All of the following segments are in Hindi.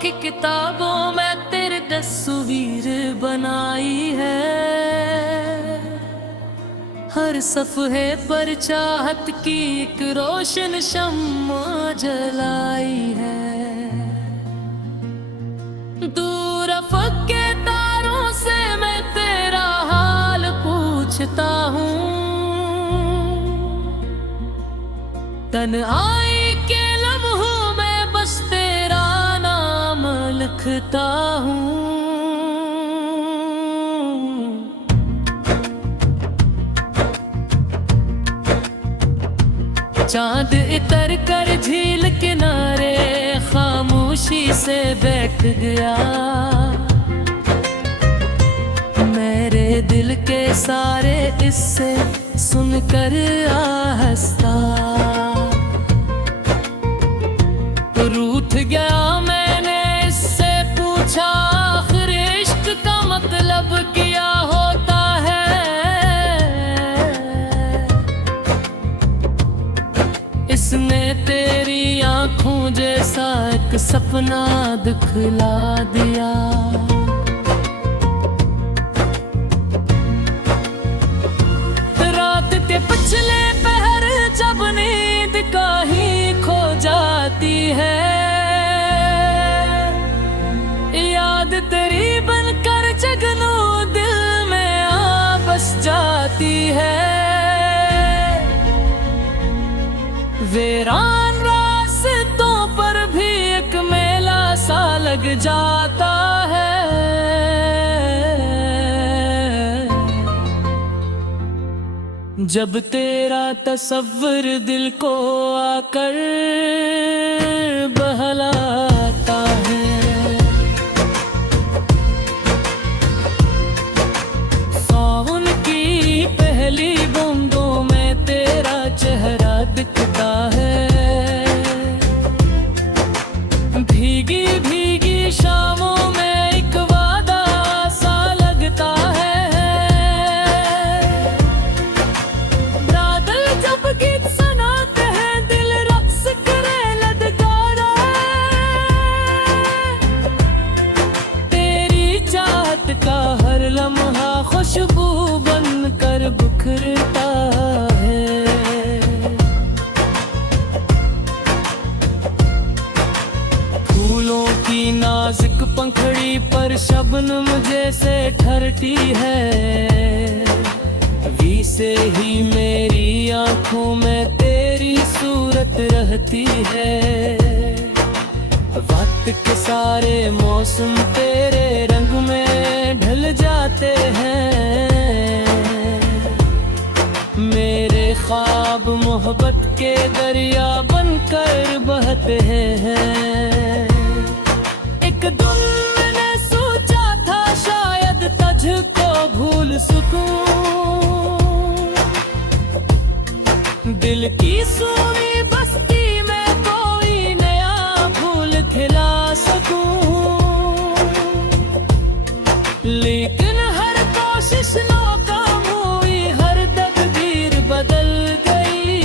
की किताबों में तेरी तस्वीर बनाई है। हर सफ़हे पर चाहत की एक रोशन शम्मा जलाई है। दूर अफ़क़ के तारों से मैं तेरा हाल पूछता हूँ। तन्हाई के लम्हों में बस तेरा नाम लिखता हूँ। चांद इतर कर झील किनारे खामोशी से बैठ गया। मेरे दिल के सारे इससे सुनकर आहस्ता रूठ गया। मैंने इससे पूछा आखिर इश्क का मतलब क्या होता है। इसने तेरी आंखों जैसा एक सपना दिखला दिया। रात के पिछले पहर जब नींद कहीं खो जाती है, याद तेरी बनकर जगनू दिल में आ बस जाती है। वीरान रास्तों पर भी एक मेला सा लग जाता है। जब तेरा तसव्वुर दिल को आकर बहलाता है। सावन की पहली बूंदों में तेरा चेहरा दिखता है। भीगी भीगी शामों में एक वादा सा लगता है। बादल जब गीत सुनाते हैं दिल रक्स करे ललकारा। तेरी चाहत का हर लम्हा खुशबू बनकर बिखरता है। फूलों की नाजुक पंखड़ी पर शबनम जैसे ठहरती है। वी से ही मेरी आंखों में तेरी सूरत रहती है। वक्त के सारे मौसम तेरे रंग में ढल जाते हैं। मेरे ख्वाब मोहब्बत के दरिया बनकर बहते हैं। एक दिन मैंने सोचा था शायद तुझको भूल सकूं। दिल की सूनी बस्ती में कोई नया फूल खिला सकूं। लेकिन हर कोशिश नाकाम हुई, हर तकदीर बदल गई।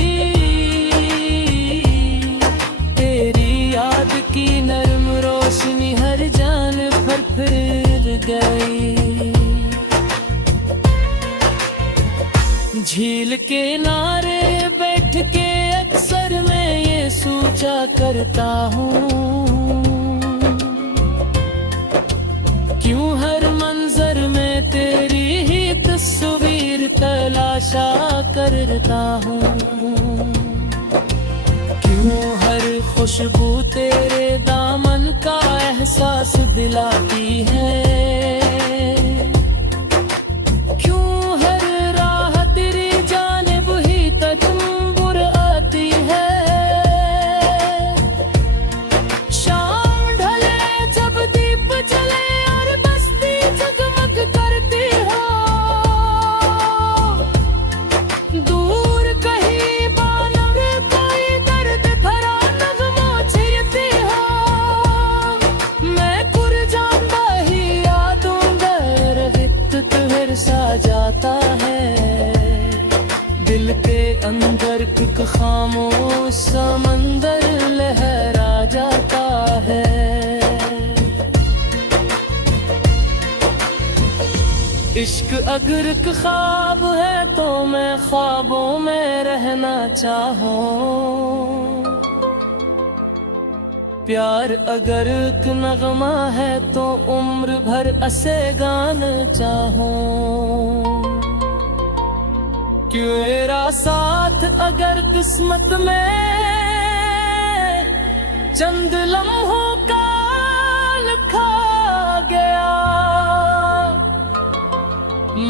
तेरी याद की नर्म रोशनी हर जान पर फिर गई। झील के किनारे बैठ के अक्सर मैं ये सोचा करता हूँ। क्यों हर मंजर में तेरी ही तस्वीर तलाशा करता हूँ। क्यों हर खुशबू तेरे दामन का एहसास दिलाती है। क्यों हर राह तेरी जानिब ही तजम्बुर आती है। शाम ढले जब दीप जले और बस्ती जगमग करती हो। दूर कहीं बानर कोई दर्द भरा नगमा छेड़ती हो। मैं कुर्जाता ही यादों में फिर सा जाता है। दिल के अंदर एक खामोश समंदर लहरा जाता है। इश्क अगर एक ख्वाब है तो मैं ख्वाबों में रहना चाहूं। प्यार अगर एक नगमा है तो उम्र भर असे गाना चाहूं। क्यों मेरा साथ अगर किस्मत में चंद लम्हों का लिखा गया,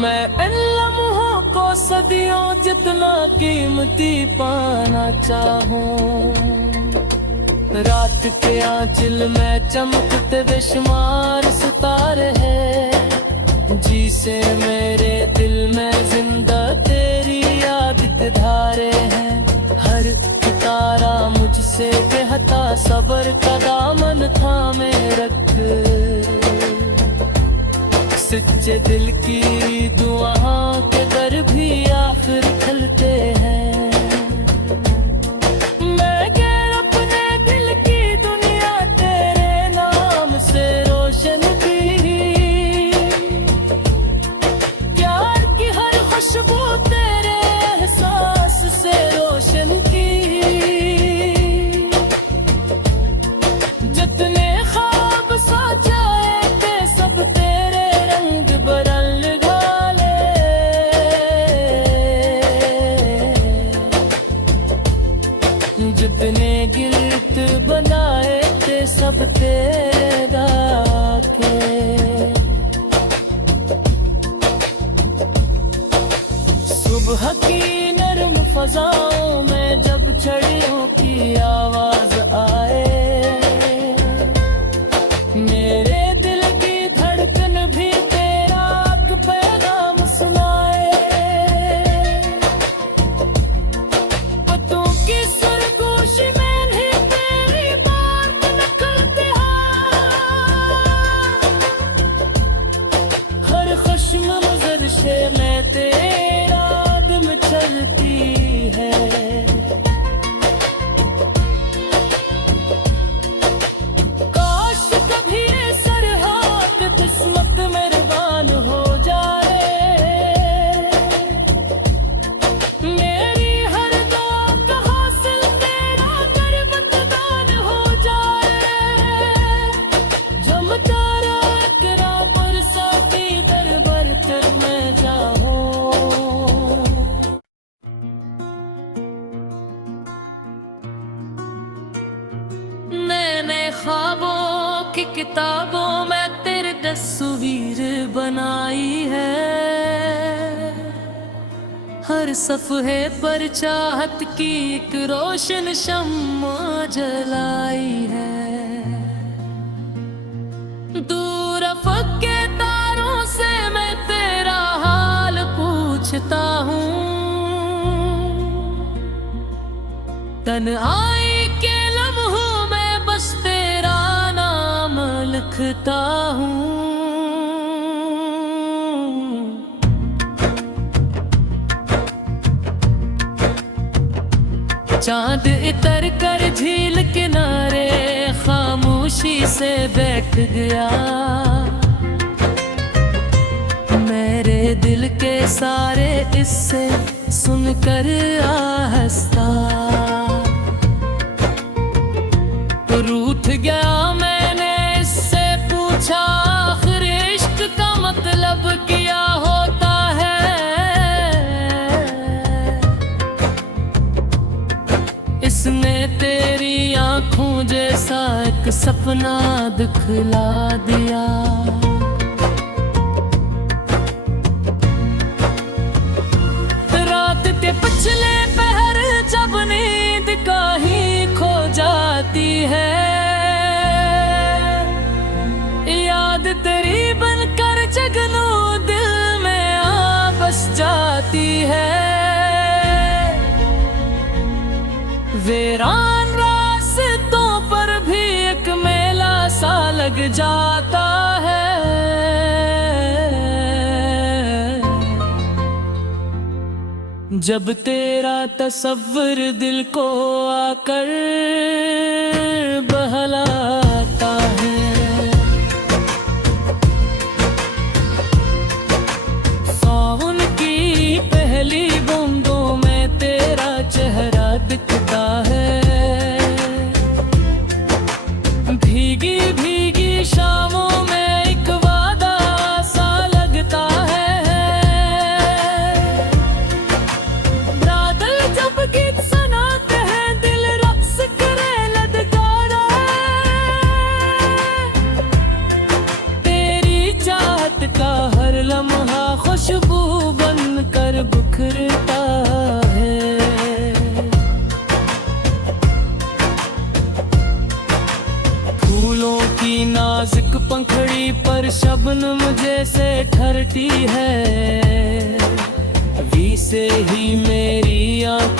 मैं इन लम्हों को सदियों जितना कीमती पाना चाहूं। रात के आंचल में चमकते बेशुमार सितारे हैं, जी से मेरे दिल में जिंदा तेरी याद के धारे हैं। हर तारा मुझसे कहता सब्र का दामन थामे रख, सच्चे दिल की दुआओं के दर भी आखिर खलते हैं। खुशबू तेरे एहसास से रोशन की, जितने ख्वाब सजाए थे सब तेरे रंग बरंग डाले। जितने गिल्त बनाए थे सब तेरे गाके। सुबह की नरम फजाओं में जब चिड़ियों की आवाज आए, मेरे दिल की धड़कन भी तेरा पैगाम सुनाए। पत्तों की सरगोशी में भी तेरी बात निकलती है। हर खुशम गुज़र से मैं तेरा चलती है। काश कभी सरहद किस्मत मेहरबान हो जाए, मेरी हर दुआ का हासिल तेरा करबतदान हो जाए। जमता रहा बरसाती दर बर कर मैं जाऊं। मैंने ख्वाबों की किताबों में तेरी तस्वीर बनाई है। हर सफ़हे पर चाहत की एक रोशन शम्मा जलाई है। दूर अफ़क़ के तारों से मैं तेरा हाल पूछता हूँ। तन्हाई के लम्हों में बस तेरा नाम लिखता हूँ। चांद इतर कर झील किनारे खामोशी से बैठ गया। मेरे दिल के सारे इससे सुनकर आहस्ता रूठ गया। मैंने इससे पूछा आखिर इश्क का मतलब क्या होता है। इसने तेरी आंखों जैसा एक सपना दिखला दिया। रात के पिछले पहर जब नींद का ही खो जाती है, याद तेरी बनकर जगनू दिल में आ बस जाती है। वीरान रास्तों पर भी एक मेला सा लग जाता है। जब तेरा तसव्वुर दिल को आकर बहलाता है।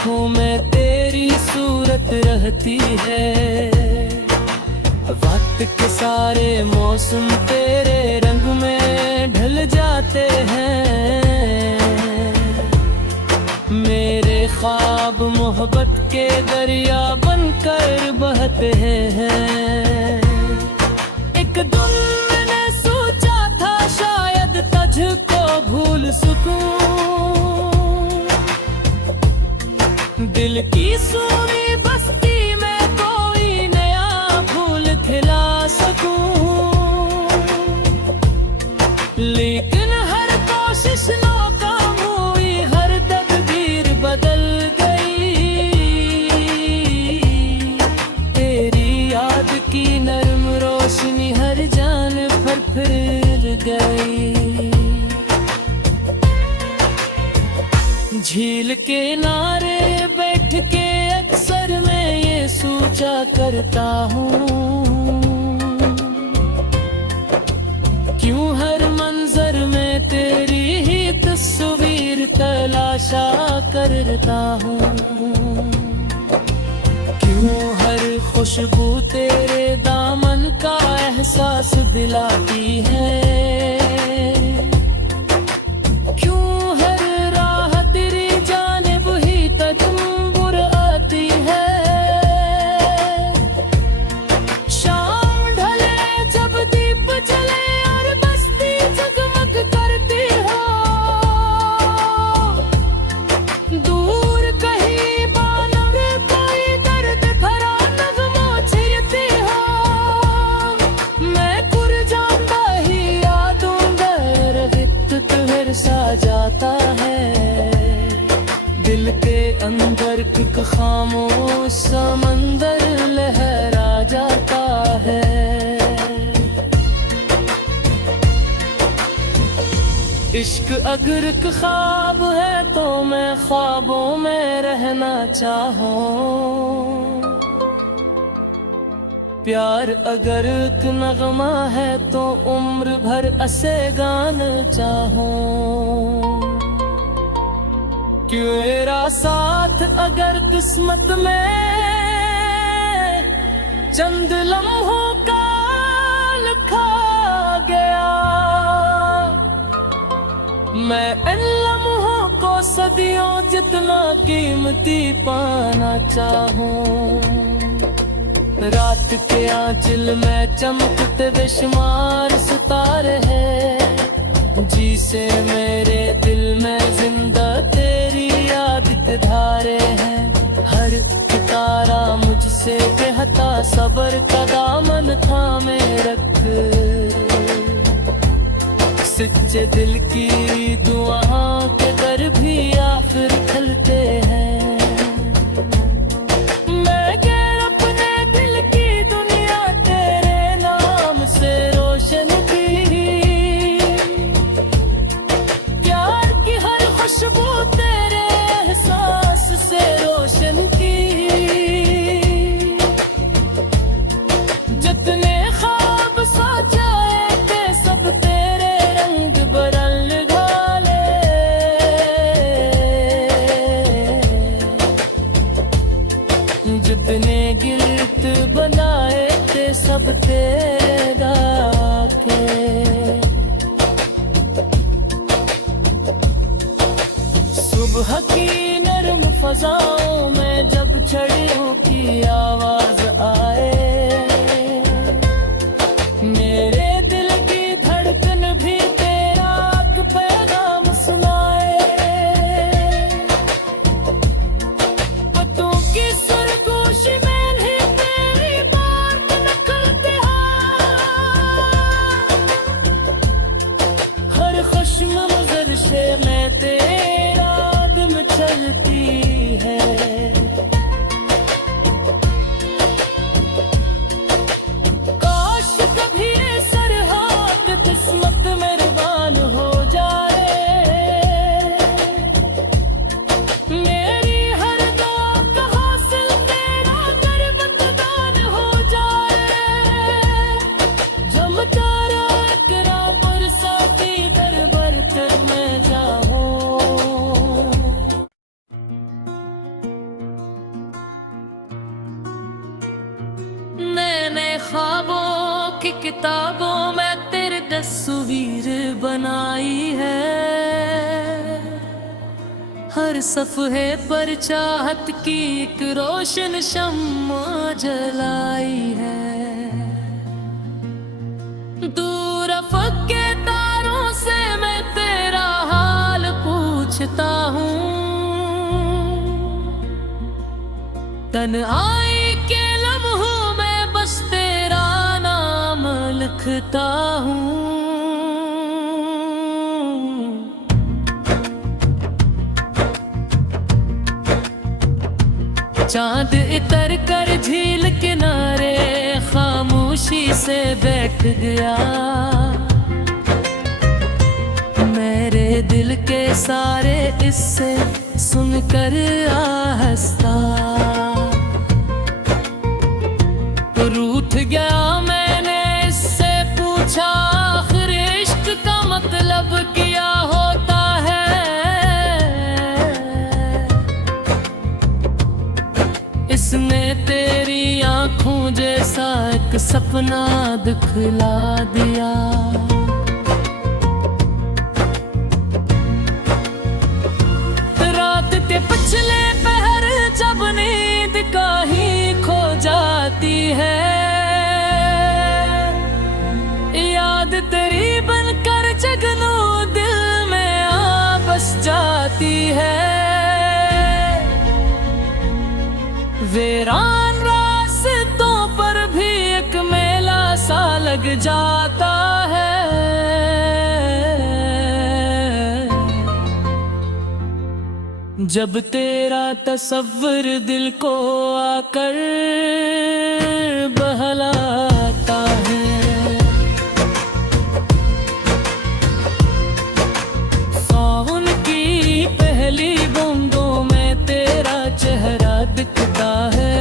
आँखों में तेरी सूरत रहती है। वक्त के सारे मौसम तेरे रंग में ढल जाते हैं। मेरे ख्वाब मोहब्बत के दरिया बनकर बहते हैं। एक दिन मैंने सोचा था शायद तुझको भूल सकूं, दिल की सूनी बस्ती में कोई नया फूल खिला सकूं। लेकिन हर कोशिश नाकाम हुई, हर तकदीर बदल गई। तेरी याद की नर्म रोशनी हर जान पर फिर गई। झील के किनारे बैठ के अक्सर मैं ये सोचा करता हूँ, क्यों हर मंजर में तेरी ही तस्वीर तलाशा करता हूँ। क्यों हर खुशबू तेरे दामन का एहसास दिलाती है। जाता है दिल के अंदर एक खामोश समंदर लहरा जाता है। इश्क अगर एक ख्वाब है तो मैं ख्वाबों में रहना चाहूं। प्यार अगर एक नगमा है तो उम्र भर असे गाना चाहूं। क्यों मेरा साथ अगर किस्मत में चंद लम्हों का लिखा गया, मैं इन लम्हों को सदियों जितना कीमती पाना चाहूं। रात के आंचल में चमकते बेशुमार सितारे हैं, जी से मेरे दिल में जिंदा तेरी याद के धारे हैं। हर तारा मुझसे कहता सब्र का दामन थामे रख, सच्चे दिल की दुआओं के दर भी आखिर खुलते हैं। जितने गिरत बनाए थे सब तेरा के। सुबह की नरम फजाओं में जब छड़ियों की आवाज आए, मेरे दिल की धड़कन भी तेरा पैगाम सुनाए। पत्तों की सरगोशी में ही तेरी बात निकलती है। हर खुशम मज़र से मैं तेरा दम चलती है। काश कभी ये सरहद किस्मत मेहरबान हो जाए, मेरी हर दुआ का हासिल तेरा करबतदान हो जाए। जब तारा इकरा बरसाती दरबार तक मैं जाऊं। की किताबों में तेरे तस्वीर बनाई है, हर सफ़हे पर चाहत की एक रोशन शम्मा जलाई है। दूर अफ़क़ के तारों से मैं तेरा हाल पूछता हूँ, तन्हाई के लम्हों में बस तेरा नाम लिखता हूँ। चांद इतर कर झील किनारे खामोशी से बैठ गया, मेरे दिल के सारे किस्से सुनकर आहस्ता रूठ गया। मैंने इससे पूछा आखिर इश्क का मतलब क्या होता है, इसने तेरी आंखों जैसा एक सपना दिखला दिया। रात के पिछले पहर जब नींद का ही खो जाती है, याद तेरी बनकर जगनू दिल में आ बस जाती है। वीरान रास्तों पर भी एक मेला सा लग जाता है, जब तेरा तस्वर दिल को आकर बहलाता है। सावन की पहली बूंदों में तेरा चेहरा दिखता है,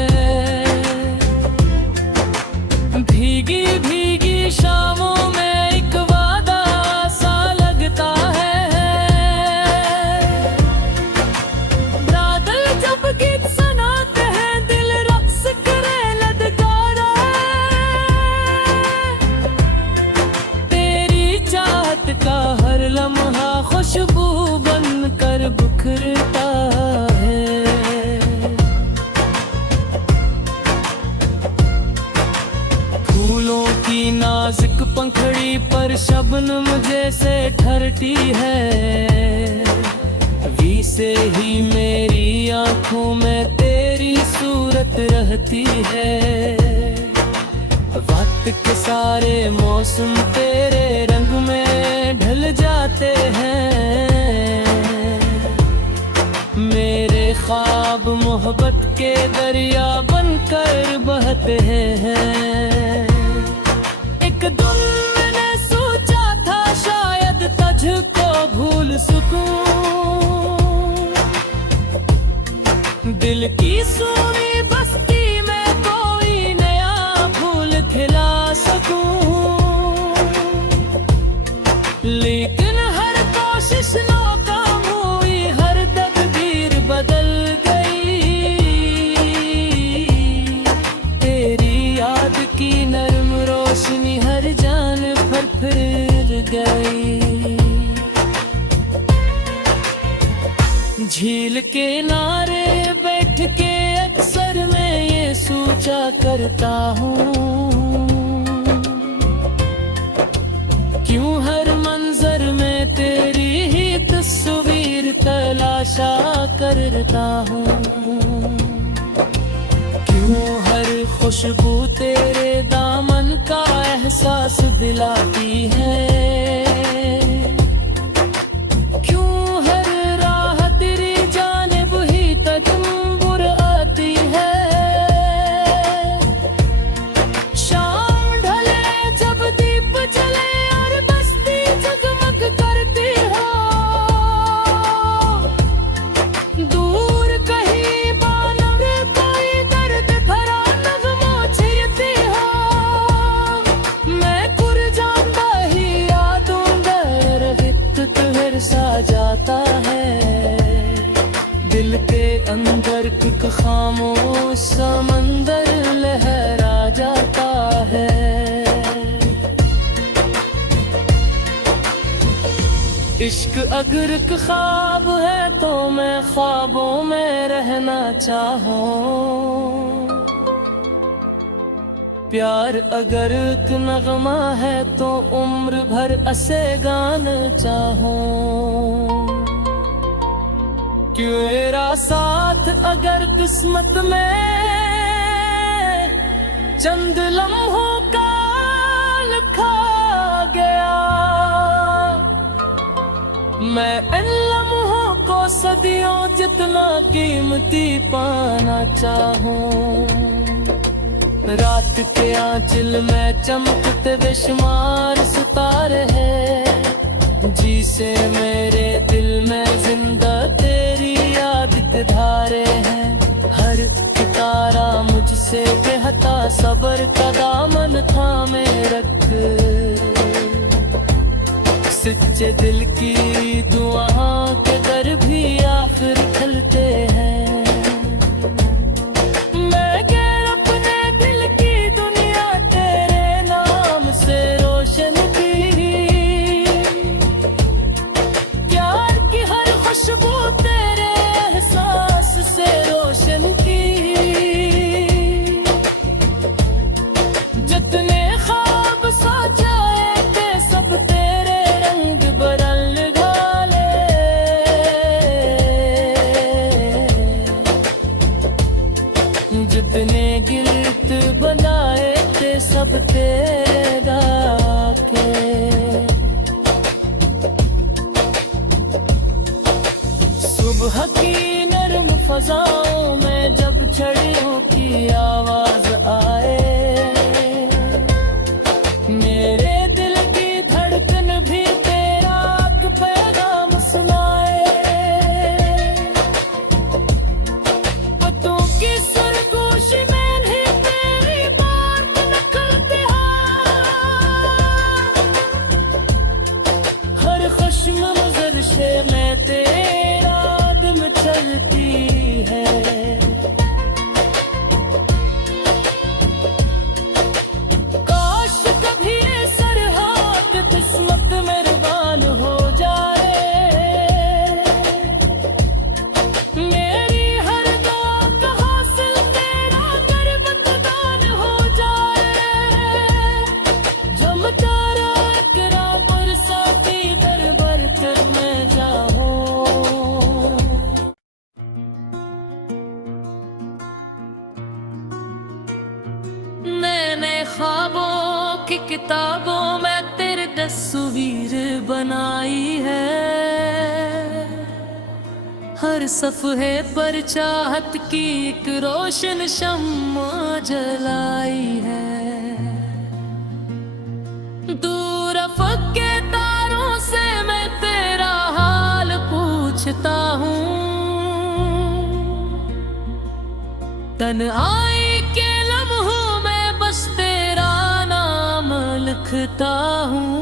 भीगी भीगी शामों में एक वादा सा लगता है। बादल जब गीत सुनाते हैं दिल रक्स करे ललकारा, तेरी चाहत का हर लम्हा खुशबू बनकर बिखरता है। फूलों की नाजुक पंखड़ी पर शबनम जैसे ठहरती है, वी से ही मेरी आंखों में तेरी सूरत रहती है। वक्त के सारे मौसम तेरे रंग में ढल जाते हैं, मेरे ख्वाब मोहब्बत के दरिया बनकर बहते हैं। एक दिन मैंने सोचा था शायद तुझको भूल सकूं, दिल की सूनी बस्ती में कोई नया फूल खिला सकूं, लेकिन हर कोशिश नाकाम हुई, हर तकदीर बदल गई। तेरी याद की नर्म रोशनी हर जानिब पर फिर गई। झील के किनारे बैठ के अक्सर मैं ये सोचा करता हूँ, क्यों हर मंजर में तेरी ही तस्वीर तलाशा करता हूँ, क्यों हर खुशबू तेरे दामन का एहसास दिलाती है, जाता है दिल के अंदर एक खामोश समंदर लहरा जाता है। इश्क अगर एक ख्वाब है तो मैं ख्वाबों में रहना चाहूं। प्यार अगर एक नगमा है तो उम्र भर असे गाना चाहूं। क्यों मेरा साथ अगर किस्मत में चंद लम्हों का लिखा गया, मैं इन लम्हों को सदियों जितना कीमती पाना चाहूं। रात के आंचल में चमकते बेशुमार सितारे हैं, जी से मेरे दिल में जिंदा तेरी याद के धारे हैं। हर तारा मुझसे कहता सब्र का दामन थामे रख, सच्चे दिल की दुआ के दर भी आखिर खलते हैं। मैं गैर अपने दिल की दुनिया तेरे नाम से रोशन की, प्यार की हर खुशबू तेरे एहसास से रोशन की। जितने ख्वाब सजाए थे सब तेरे रंग बरल डाले, जितने गिरत बनाए थे सब तेरे डाके। सुबह की नरम फजाओं में जब छड़ियों की आवाज आए, मेरे दिल की धड़कन भी तेरा पैगाम सुनाए। पत्तों की सरगोशी में ही तेरी बात निकलती है, हर खुश्म मज़र से मैं तेरा दम चलती है। काश कभी ये सरहद किस्मत मेहरबान हो जाए, मेरी हर दुआ का हासिल तेरा करबतदान हो जाए। जब तारा इकरा पर साथी दरबार कर मैं जाऊं। मैंने ख्वाबों की किताबों में तेरे तस्वीर बनाई है, हर सफ़हे पर चाहत की एक रोशन शम्मा जलाई है। दूर अफ़क़ के तारों से मैं तेरा हाल पूछता हूँ, तन्हाई के लम्हों में बस तेरा नाम लिखता हूँ।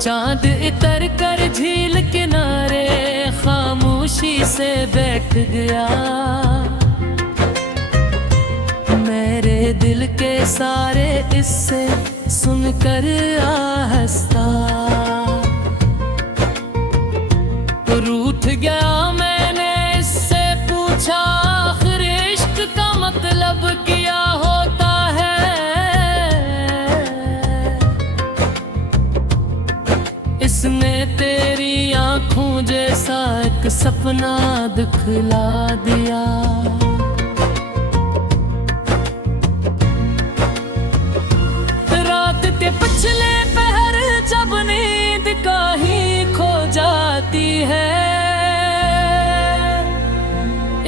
चांद इतर कर झील किनारे खामोशी से बैठ गया, मेरे दिल के सारे इससे सुनकर आहस्ता रूठ गया। मैंने इससे पूछा आखिर इश्क का मतलब क्या होता है, इसने तेरी आंखों जैसा एक सपना दिखला दिया। रात के पिछले पहर जब नींद का ही खो जाती है,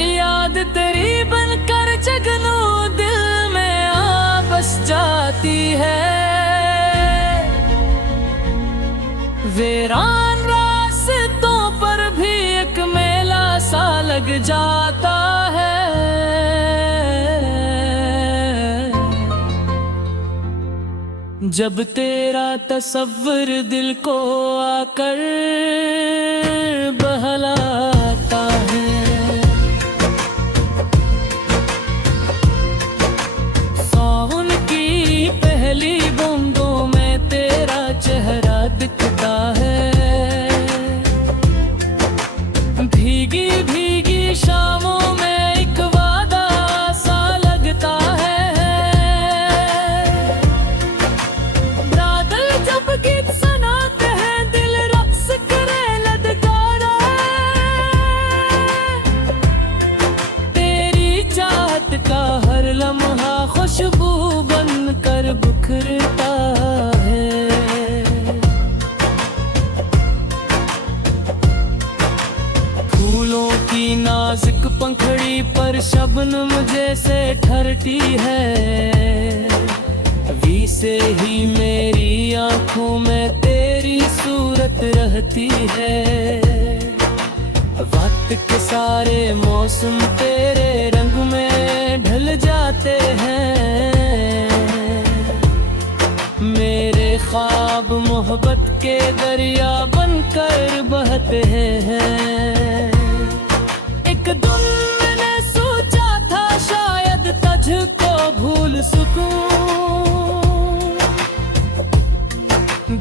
याद तेरी बनकर जगनू दिल में आ बस जाती है। वीरान रास्तों पर भी एक मेला सा लग जाता है, जब तेरा तसव्वुर दिल को आकर बहलाता है। रहती है। अभी से ही मेरी आंखों में तेरी सूरत रहती है। वक्त के सारे मौसम तेरे रंग में ढल जाते हैं। मेरे ख्वाब मोहब्बत के दरिया बनकर बहते हैं। एक दिन मैंने सोचा था शायद तुझको भूल सकूं,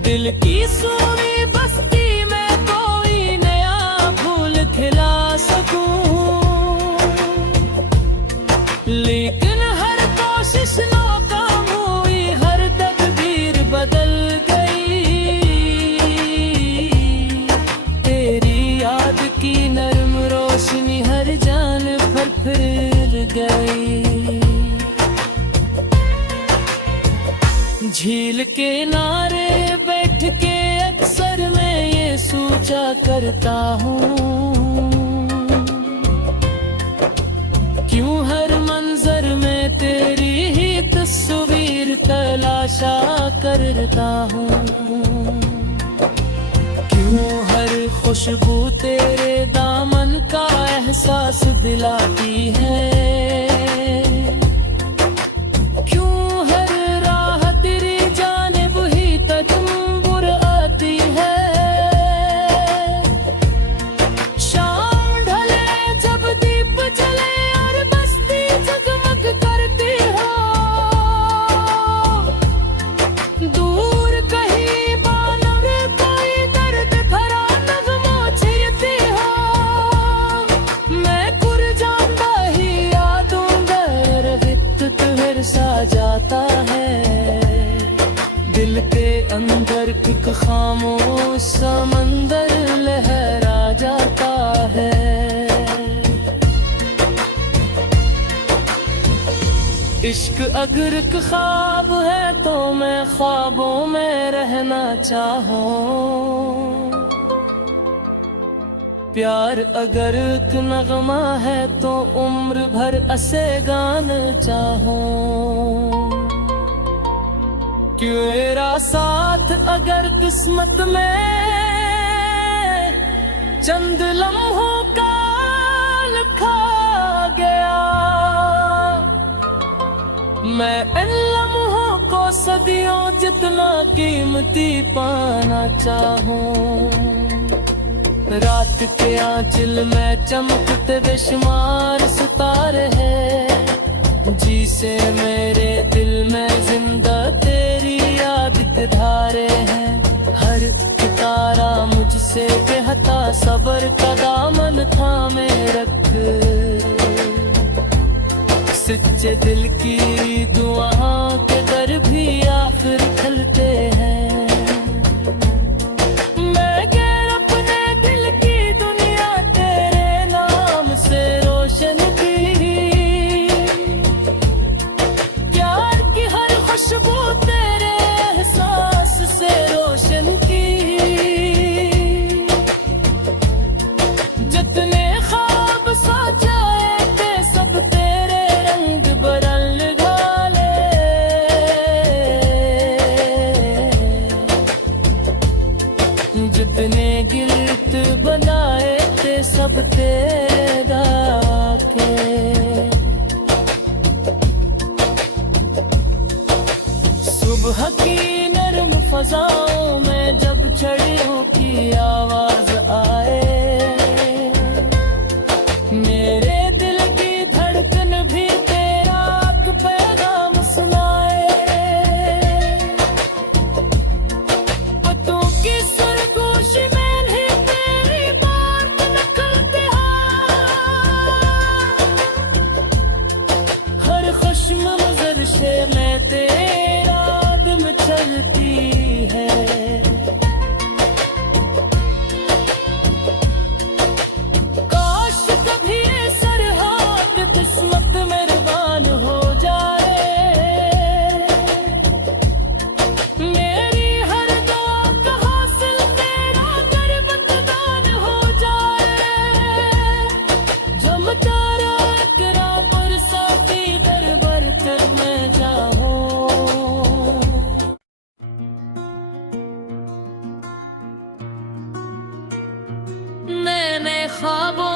दिल की सुनी बस्ती में कोई नया फूल खिला सकूं। लेकिन हर कोशिश नाकाम हुई, हर तकदीर बदल गई। तेरी याद की नर्म रोशनी हर जान पर फिर गई। झील के किनारे बैठ के अक्सर मैं ये सोचा करता हूँ, क्यों हर मंजर में तेरी ही तस्वीर तलाशा करता हूँ। क्यों हर खुशबू तेरे दामन का एहसास दिलाती है। क्यों हर राह तेरी जानिब ही तजम्बुर आती है। शाम ढले जब दीप जले और बस्ती जगमग करती हो, दूर कहीं बानर कोई दर्द भरा नगमा छेड़ती हो। मैं कुर्जाता ही यादों में रहित तुहर सा जाता है। दिल के अंदर एक खामोश समंदर लहरा जाता है। इश्क अगर एक ख्वाब है तो मैं ख्वाबों में रहना चाहूं। प्यार अगर एक नगमा है तो उम्र भर असे गाना चाहूं। क्यों मेरा साथ अगर किस्मत में चंद लम्हों का लिखा गया, मैं इन लम्हों को सदियों जितना कीमती पाना चाहूं। रात के आंचल में चमकते बेशुमार सितारे हैं, जी से मेरे दिल में जिंदा तेरी याद के धारे हैं। हर तारा मुझसे कहता सब्र का दामन थामे रख। सच्चे दिल की दुआओं के दर भी आखिर खलते हैं। मैं गैर अपने दिल की दुनिया तेरे नाम से रोशन की। प्यार की हर खुशबू तेरे एहसास से रोशन की। जितने ख्वाब सजाए थे सब तेरे रंग बरल डाले। जितने गिल्त बनाए थे सब तेरे दाके। सुबह की नरम फजाओं में जब चिड़ियों की आवाज आए, मेरे दिल की धड़कन भी तेरा एक पैगाम सुनाए। पतों की सरगोश में भी तेरी बात निकलती है। हर खुशम मजर से मैं तेरा दम चलती है। ख्वाबों